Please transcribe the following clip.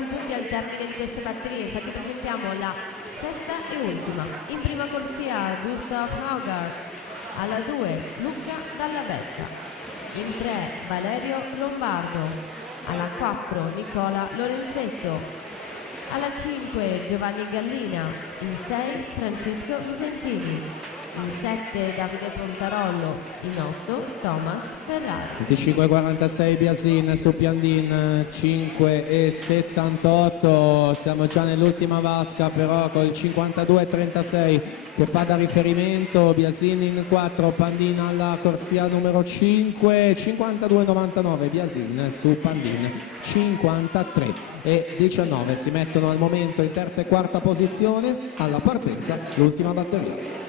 quasi giunti al termine di queste batterie, infatti presentiamo la sesta e ultima. In prima corsia Gustav Haugaard, alla 2 Luca Dalla Becca, in 3 Valerio Lombardo, alla 4 Nicola Lorenzetto, alla 5 Giovanni Gallina, in 6 Francesco Visentini, in 7 Davide Pontarollo, in 8 Thomas Ferrari. 25,46 Biasin su Piandin, 5,78, siamo già nell'ultima vasca però col 52,36 che fa da riferimento. Biasin in 4, Pandin alla corsia numero 5, 52,99 Biasin su Pandin, 53,19 si mettono al momento in terza e quarta posizione. Alla partenza l'ultima batteria.